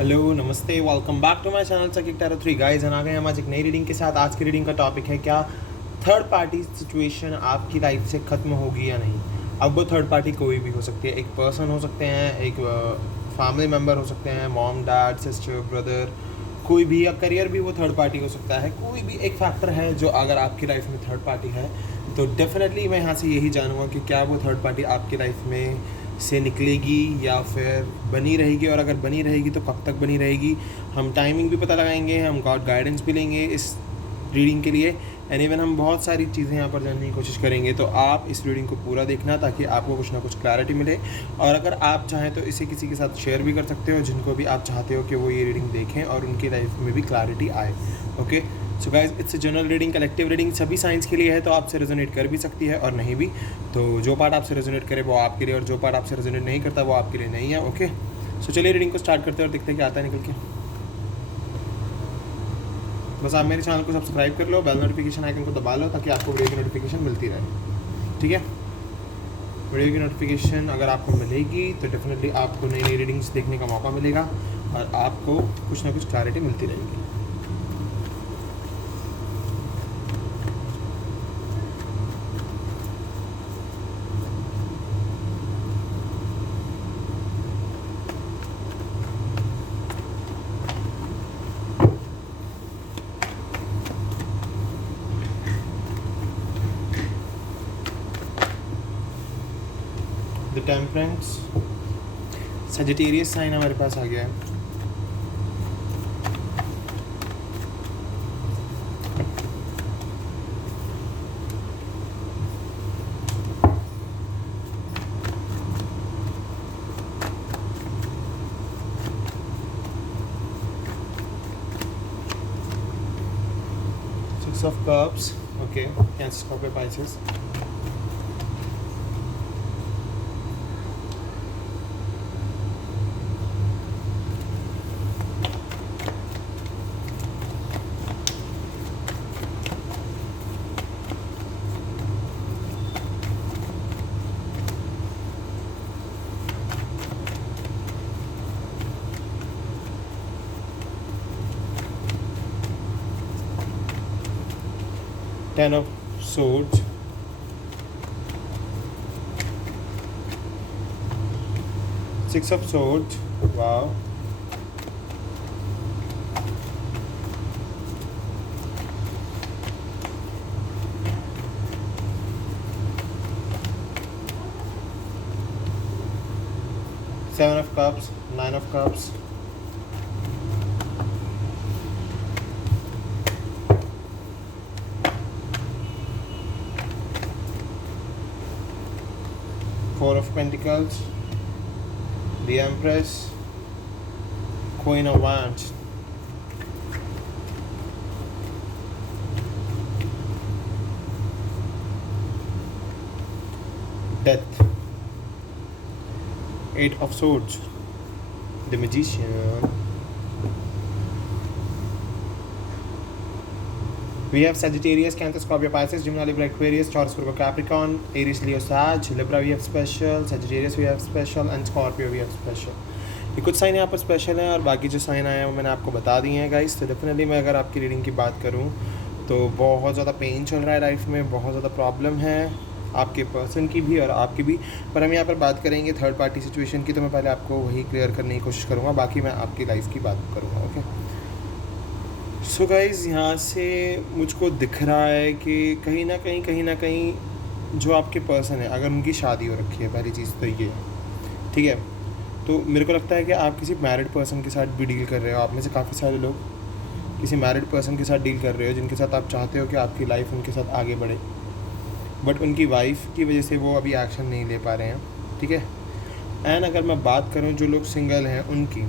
Hello नमस्ते, welcome back to my channel सकीक tarot 3 guys. आ गए हम आज एक नई रीडिंग के साथ। आज की रीडिंग का टॉपिक है, क्या थर्ड पार्टी सिचुएशन आपकी लाइफ से ख़त्म होगी या नहीं। अब वो थर्ड पार्टी कोई भी हो सकती है, एक पर्सन हो सकते हैं, एक फैमिली मेम्बर हो सकते हैं, मॉम डैड सिस्टर ब्रदर, कोई भी, या करियर भी वो थर्ड पार्टी हो सकता है। कोई भी एक फैक्टर है जो अगर आपकी लाइफ में थर्ड पार्टी है तो डेफिनेटली मैं यहाँ से यही जानूंगा कि क्या वो थर्ड पार्टी आपकी लाइफ में से निकलेगी या फिर बनी रहेगी, और अगर बनी रहेगी तो कब तक बनी रहेगी। हम टाइमिंग भी पता लगाएंगे, हम गॉड गाइडेंस भी लेंगे इस रीडिंग के लिए, एंड इवन हम बहुत सारी चीज़ें यहाँ पर जानने की कोशिश करेंगे। तो आप इस रीडिंग को पूरा देखना ताकि आपको कुछ ना कुछ क्लैरिटी मिले, और अगर आप चाहें तो इसे किसी के साथ शेयर भी कर सकते हो जिनको भी आप चाहते हो कि वो ये रीडिंग देखें और उनकी लाइफ में भी क्लैरिटी आए। Okay, so guys, it's general reading, collective reading, सभी साइंस के लिए है, तो आपसे रेजोनेट कर भी सकती है और नहीं भी। तो जो पार्ट आपसे रेजोनेट करे वो आपके लिए, और जो पार्ट आपसे रेजोनेट नहीं करता वो आपके लिए नहीं है। ओके, सो चलिए रीडिंग को स्टार्ट करते हैं और देखते हैं क्या आता है निकल के। बस आप मेरे चैनल को सब्सक्राइब कर लो, बेल नोटिफिकेशन आइकन को दबा लो ताकि आपको वीडियो की नोटिफिकेशन मिलती रहे। ठीक है, वीडियो की नोटिफिकेशन अगर आपको मिलेगी तो डेफिनेटली आपको नई नई रीडिंग्स देखने का मौका मिलेगा और आपको कुछ ना कुछ क्लैरिटी मिलती रहेगी। द टेम्परेंस, सजिटेरियस साइन हमारे पास आ गया है। Six of Cups, okay, Cancer, Scorpio, Pisces. Ten of Swords, Six of Swords, wow. Seven of Cups, Nine of Cups, Four of Pentacles, the Empress, Queen of Wands, Death, Eight of Swords, the Magician. We have Sagittarius, Cancer, Scorpio, Pisces, Gemini, Libra, Aquarius, Taurus, Virgo, Capricorn, Aries, Leo, Sag, Libra we have special, Sagittarius we have special, and Scorpio we have special. ये कुछ sign यहाँ पर special हैं और बाकी जो sign आए हैं वो मैंने आपको बता दिए हैं गाइस। तो डेफिनेटली मैं अगर आपकी रीडिंग की बात करूँ तो बहुत ज़्यादा पेन चल रहा है लाइफ में, बहुत ज़्यादा प्रॉब्लम है आपके पर्सन की भी और आपकी भी, पर हम यहाँ पर बात करेंगे थर्ड पार्टी सिचुएशन की। तो मैं पहले आपको वही क्लियर करने की कोशिश करूँगा, बाकी मैं आपकी लाइफ की बात करूँगा। ओके, सो गाइज़, यहाँ से मुझको दिख रहा है कि कहीं ना कहीं जो आपके पर्सन है, अगर उनकी शादी हो रखी है, पहली चीज़ तो ये है। ठीक है, तो मेरे को लगता है कि आप किसी मैरिड पर्सन के साथ भी डील कर रहे हो। आप में से काफ़ी सारे लोग किसी मैरिड पर्सन के साथ डील कर रहे हो जिनके साथ आप चाहते हो कि आपकी लाइफ उनके साथ आगे बढ़े, बट उनकी वाइफ की वजह से वो अभी एक्शन नहीं ले पा रहे हैं। ठीक है, एंड अगर मैं बात करूँ जो लोग सिंगल हैं उनकी,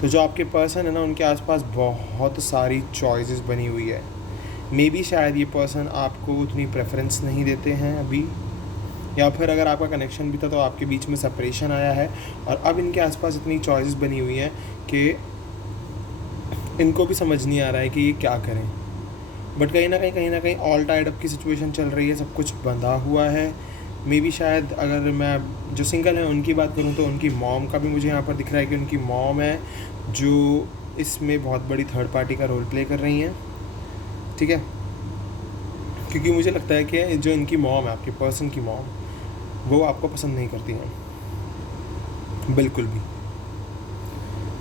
तो जो आपके पर्सन है ना, उनके आसपास बहुत सारी चॉइसेस बनी हुई है। मे बी शायद ये पर्सन आपको उतनी प्रेफरेंस नहीं देते हैं अभी, या फिर अगर आपका कनेक्शन भी था तो आपके बीच में सेपरेशन आया है और अब इनके आसपास इतनी चॉइसेस बनी हुई हैं कि इनको भी समझ नहीं आ रहा है कि ये क्या करें। बट कहीं ना कहीं ऑल टाइड अप की सिचुएशन चल रही है, सब कुछ बंधा हुआ है, मे बी शायद अगर मैं जो सिंगल हैं उनकी बात करूँ तो उनकी मॉम का भी मुझे यहाँ पर दिख रहा है कि उनकी मॉम है जो इसमें बहुत बड़ी थर्ड पार्टी का रोल प्ले कर रही हैं, ठीक है। क्योंकि मुझे लगता है कि जो इनकी मॉम है, आपके पर्सन की मॉम, वो आपको पसंद नहीं करती हैं बिल्कुल भी।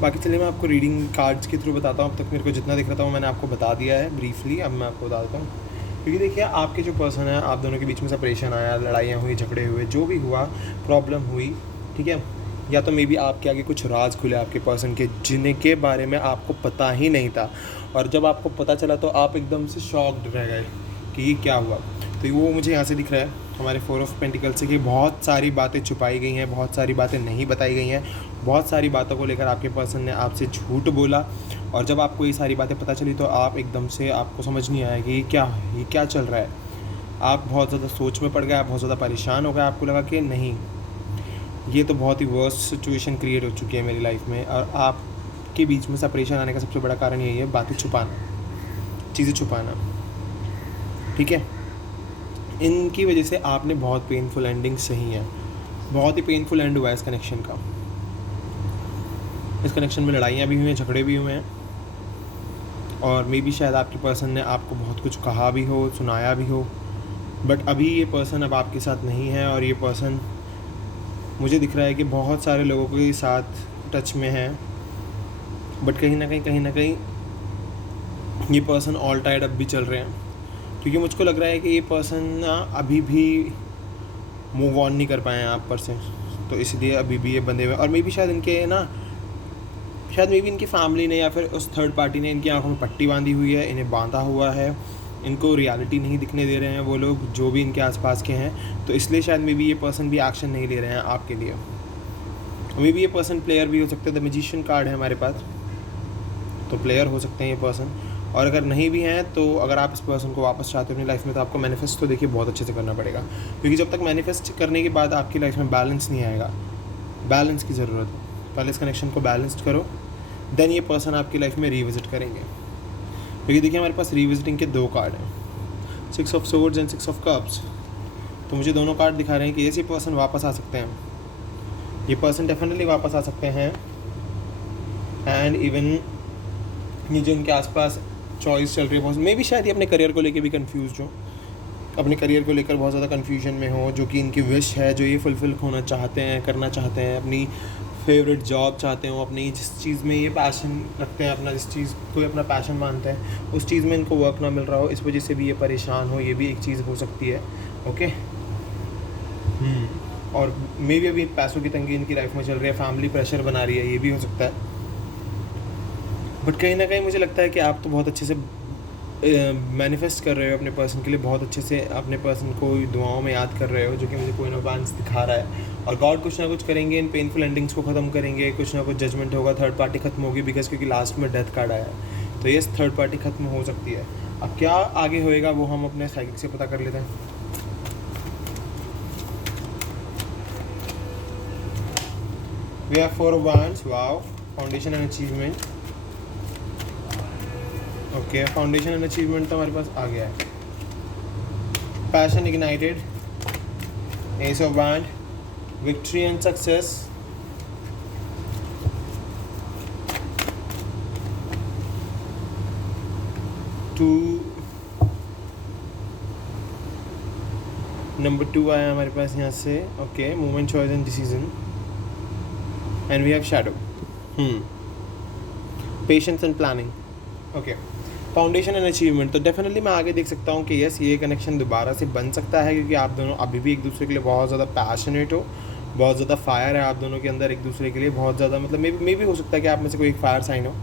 बाकी चलिए मैं आपको रीडिंग कार्ड्स के थ्रू बताता हूँ। अब तक मेरे को जितना दिख रहा था वो मैंने आपको बता दिया है ब्रीफली। अब मैं आपको बता देता हूँ, क्योंकि देखिए आपके जो पर्सन है, आप दोनों के बीच में सेपरेशन आया, लड़ाइयाँ हुई, झगड़े हुए, जो भी हुआ, प्रॉब्लम हुई, ठीक है। या तो मे बी आपके आगे कुछ राज खुले आपके पर्सन के, जिनके बारे में आपको पता ही नहीं था, और जब आपको पता चला तो आप एकदम से शॉक्ड रह गए कि ये क्या हुआ। तो वो मुझे यहाँ से दिख रहा है हमारे 4 ऑफ पेंटिकल्स से कि बहुत सारी बातें छुपाई गई हैं, बहुत सारी बातें नहीं बताई गई हैं, बहुत सारी बातों को लेकर आपके पर्सन ने आपसे झूठ बोला। और जब आपको ये सारी बातें पता चली तो आप एकदम से, आपको समझ नहीं आया कि ये क्या चल रहा है। आप बहुत ज़्यादा सोच में पड़ गए, आप बहुत ज़्यादा परेशान हो गए। आपको लगा कि नहीं, ये तो बहुत ही वर्स्ट सिचुएशन क्रिएट हो चुकी है मेरी लाइफ में। और आपके बीच में सेपरेशन आने का सबसे बड़ा कारण यही है, बातें छुपाना, चीज़ें छुपाना, ठीक है। इनकी वजह से आपने बहुत पेनफुल एंडिंग सही है, बहुत ही पेनफुल एंड हुआ है इस कनेक्शन का। इस कनेक्शन में लड़ाइयाँ भी हुई हैं, झगड़े भी हुए हैं, और मे बी शायद आपके पर्सन ने आपको बहुत कुछ कहा भी हो, सुनाया भी हो। बट अभी ये पर्सन अब आपके साथ नहीं है, और ये पर्सन मुझे दिख रहा है कि बहुत सारे लोगों के साथ टच में है। बट कहीं ना कहीं ये पर्सन ऑल टाइड अब भी चल रहे हैं, क्योंकि मुझको लग रहा है कि ये पर्सन ना अभी भी मूव ऑन नहीं कर पाए हैं आप पर से, तो इसलिए अभी भी ये बंधे हुए। और मे बी शायद इनके ना, शायद मे बी इनकी फैमिली ने या फिर उस थर्ड पार्टी ने इनकी आंखों में पट्टी बांधी हुई है, इन्हें बांधा हुआ है, इनको रियलिटी नहीं दिखने दे रहे हैं वो लोग जो भी इनके आसपास के हैं। तो इसलिए शायद मे बी ये पर्सन भी एक्शन नहीं ले रहे हैं आपके लिए। मे बी ये पर्सन प्लेयर भी हो सकते हैं। द मैजिशियन कार्ड है हमारे पास, तो प्लेयर हो सकते हैं ये पर्सन। और अगर नहीं भी हैं तो अगर आप इस पर्सन को वापस चाहते हो अपनी लाइफ में, तो आपको मैनिफेस्ट तो देखिए बहुत अच्छे से करना पड़ेगा, क्योंकि जब तक मैनिफेस्ट करने के बाद आपकी लाइफ में बैलेंस नहीं आएगा। बैलेंस की ज़रूरत है, पहले इस कनेक्शन को बैलेंस्ड करो, देन ये पर्सन आपकी लाइफ में रिविजिट करेंगे। क्योंकि देखिए हमारे पास रिविजिटिंग के 2 कार्ड हैं, 6 of swords and 6 of cups. तो मुझे दोनों कार्ड दिखा रहे हैं कि ऐसे पर्सन वापस आ सकते हैं, ये पर्सन डेफिनेटली वापस आ सकते हैं। एंड इवन ये जो इनके आसपास चॉइस चल रही है, बहुत मे बी शायद ये अपने करियर को लेकर भी कंफ्यूज हो, अपने करियर को लेकर बहुत ज़्यादा कन्फ्यूजन में हो, जो कि इनकी विश है, जो ये फुलफ़िल होना चाहते हैं, करना चाहते हैं, अपनी फेवरेट जॉब चाहते हो, अपनी जिस चीज़ में ये पैशन रखते हैं, अपना जिस चीज़ को ये अपना पैशन मानते हैं, उस चीज़ में इनको वर्क ना मिल रहा हो, इस वजह से भी ये परेशान हो, ये भी एक चीज़ हो सकती है। ओके। और मे बी अभी पैसों की तंगी इनकी लाइफ में चल रही है, फैमिली प्रेशर बना रही है, ये भी हो सकता है। बट कहीं ना कहीं मुझे लगता है कि आप तो बहुत अच्छे से मैनिफेस्ट कर रहे हो अपने पर्सन के लिए, बहुत अच्छे से अपने पर्सन को दुआओं में याद कर रहे हो, जो कि मुझे कोई ना बांस दिखा रहा है। और गॉड कुछ ना कुछ करेंगे, इन पेनफुल एंडिंग्स को ख़त्म करेंगे, कुछ ना कुछ जजमेंट होगा, थर्ड पार्टी खत्म होगी, बिकॉज क्योंकि लास्ट में डेथ कार्ड आया है, तो ये थर्ड पार्टी खत्म हो सकती है। अब क्या आगे होएगा वो हम अपने साइकिल से पता कर लेते हैं। We have 4 of wands, wow, foundation and achievement. Okay, foundation and achievement तो हमारे पास आ गया है। Passion ignited, ace of wand, victory and success, number 2 आया हमारे पास यहाँ से। Okay, movement, choice and decision, and we have shadow, patience and planning. Okay, foundation and achievement, तो डेफिनेटली मैं आगे देख सकता हूँ कि यस, ये कनेक्शन दोबारा से बन सकता है, क्योंकि आप दोनों अभी भी एक दूसरे के लिए बहुत ज़्यादा पैशनेट हो, बहुत ज़्यादा फायर है आप दोनों के अंदर एक दूसरे के लिए, बहुत ज़्यादा, मतलब मे भी हो सकता है कि आप में से कोई एक फायर साइन हो,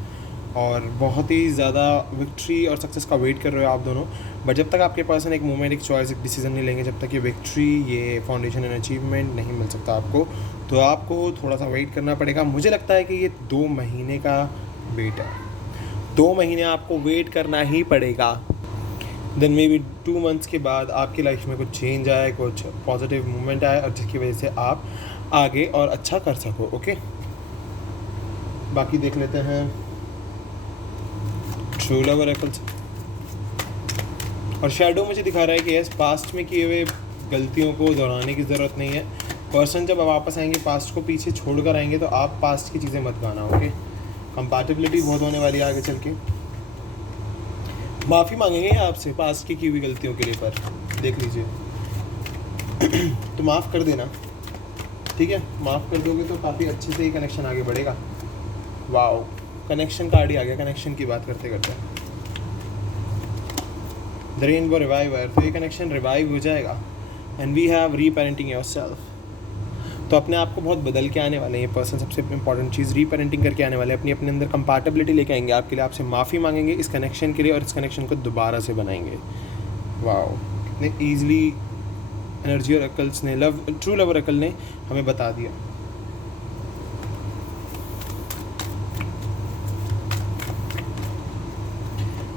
और बहुत ही ज़्यादा विक्ट्री और सक्सेस का वेट कर रहे हो आप दोनों। बट जब तक आपके पर्सन एक मूवमेंट, एक चॉइस, एक डिसीजन नहीं लेंगे, जब तक ये विक्ट्री, ये फाउंडेशन एंड अचीवमेंट नहीं मिल सकता आपको, तो आपको थोड़ा सा वेट करना पड़ेगा। मुझे लगता है कि ये 2 महीने का वेट है, 2 महीने आपको वेट करना ही पड़ेगा। देन मे बी 2 मंथ्स के बाद आपकी लाइफ में कुछ चेंज आए, कुछ पॉजिटिव मूवमेंट आए, और जिसकी वजह से आप आगे और अच्छा कर सको। ओके, बाकी देख लेते हैं ट्रू लव ऑरेकल से। और शैडो मुझे दिखा रहा है कि यस, पास्ट में किए हुए गलतियों को दोहराने की ज़रूरत नहीं है। पर्सन जब वापस आएंगे पास्ट को पीछे छोड़ कर आएंगे तो आप पास्ट की चीज़ें मत गाना, ओके। कंपैटिबिलिटी बहुत होने वाली है आगे चल के। माफ़ी मांगेंगे आपसे पास्ट की हुई गलतियों के लिए, पर देख लीजिए तो माफ़ कर देना, ठीक है। माफ़ कर दोगे तो काफ़ी अच्छे से ही कनेक्शन आगे बढ़ेगा। वाओ, कनेक्शन कार्ड ही आ गया कनेक्शन की बात करते करते। द रेनबो रिवाइवर, तो ये कनेक्शन रिवाइव हो जाएगा। एंड वी हैव रीपेरेंटिंग योरसेल्फ, तो अपने आप को बहुत बदल के आने वाले हैं ये पर्सन। सबसे इंपॉर्टेंट चीज़ रीपेरेंटिंग करके आने वाले हैं, अपने अंदर कंपैटिबिलिटी लेके आएंगे आपके लिए, आपसे माफ़ी मांगेंगे इस कनेक्शन के लिए और इस कनेक्शन को दोबारा से बनाएंगे। वाओ, कितने ईजिली एनर्जी और अकल्स ने, ट्रू लवर अकल ने हमें बता दिया।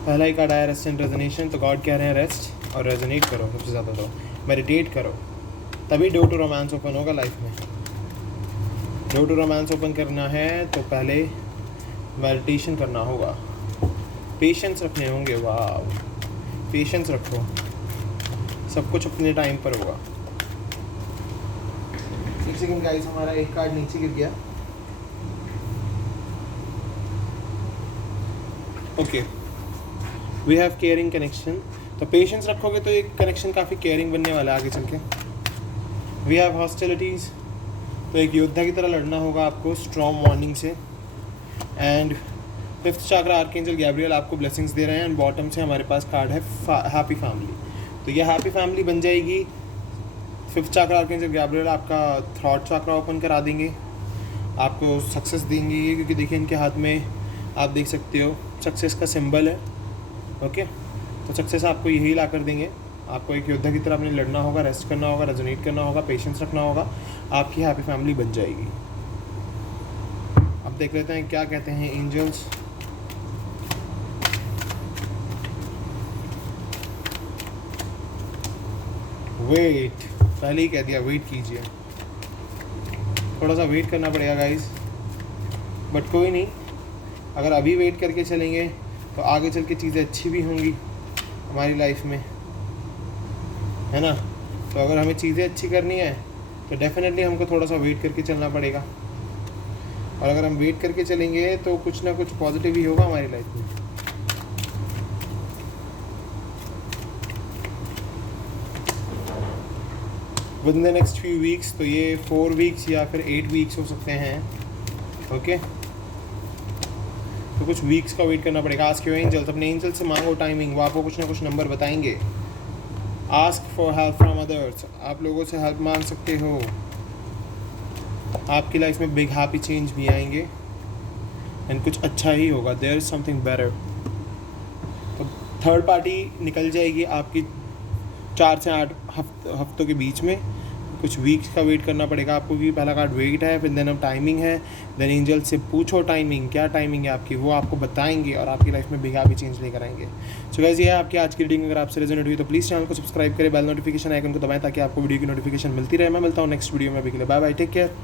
पहला ही कार्ड आया रेस्ट एंड रेजोनेशन, तो गॉड कह रहे हैं रेस्ट और रेजोनेट करो, सबसे ज़्यादा तो मेडिटेट करो, तभी डोर टू रोमांस ओपन होगा लाइफ में। डोर टू रोमांस ओपन करना है तो पहले मेडिटेशन करना होगा, पेशेंस रखने होंगे। वाह, पेशेंस रखो, सब कुछ अपने टाइम पर होगा। एक सेकंड गाइस, हमारा एक कार्ड नीचे गिर गया। Okay, we have caring connection, तो पेशेंस रखोगे तो एक कनेक्शन काफ़ी केयरिंग बनने वाला है आगे चल के। वी हैव हॉस्टिलिटीज़, तो एक योद्धा की तरह लड़ना होगा आपको स्ट्रॉन्ग मॉर्निंग से। एंड फिफ्थ चक्र आर्कएंजल गैब्रियल आपको ब्लेसिंग्स दे रहे हैं। एंड बॉटम से हमारे पास कार्ड है हैप्पी फैमिली, तो ये हैप्पी फैमिली बन जाएगी। फिफ्थ चक्र आर्कएंजल गैब्रियल आपका थ्रॉट चक्र ओपन करा देंगे, आपको सक्सेस देंगे ये, क्योंकि देखिए इनके हाथ में आप देख सकते हो सक्सेस का सिंबल है, ओके। तो सक्सेस आपको यही ला कर देंगे। आपको एक योद्धा की तरह अपने लड़ना होगा, रेस्ट करना होगा, रेजोनेट करना होगा, पेशेंस रखना होगा, आपकी हैप्पी फैमिली बन जाएगी। अब देख लेते हैं क्या कहते हैं एंजल्स। वेट, पहले ही कह दिया वेट कीजिए, थोड़ा सा वेट करना पड़ेगा गाइस, बट कोई नहीं, अगर अभी वेट करके चलेंगे तो आगे चल के चीज़ें अच्छी भी होंगी हमारी लाइफ में, है ना। तो अगर हमें चीज़ें अच्छी करनी है तो डेफिनेटली हमको थोड़ा सा वेट करके चलना पड़ेगा, और अगर हम वेट करके चलेंगे तो कुछ ना कुछ पॉजिटिव ही होगा हमारी लाइफ में। With in the next few weeks, तो ये 4 वीक्स या फिर 8 वीक्स हो सकते हैं, ओके। तो कुछ वीक्स का वेट करना पड़ेगा। आस्क योर एंजल्स, अपने एंजल से मांगो टाइमिंग, वो आपको कुछ ना कुछ नंबर बताएंगे। Ask for help from others, आप लोगों से हेल्प मांग सकते हो, आपकी लाइफ में बिग हैप्पी चेंज भी आएंगे एंड कुछ अच्छा ही होगा। There is something better. तो थर्ड पार्टी निकल जाएगी आपकी 4 से 8 हफ्तों के बीच में। कुछ वीक्स का वेट करना पड़ेगा आपको, कि पहला कार्ड वेट है, फिर देन अब टाइमिंग है। देन एंजल से पूछो टाइमिंग, क्या टाइमिंग है आपकी, वो आपको बताएंगे और आपकी लाइफ में बिग हैप्पी चेंज लेकर आएंगे। सो गाइस, ये है आपकी आज की रीडिंग। अगर आपसे रेजोनेट हुई तो प्लीज़ चैनल को सब्सक्राइब करें, बेल नोटिफिकेशन आइकन को दबाएं ताकि आपको वीडियो की नोटिफिकेशन मिलती रहे। मैं मिलता हूँ नेक्स्ट वीडियो में, अभी के लिए बाय बाय, टेक केयर।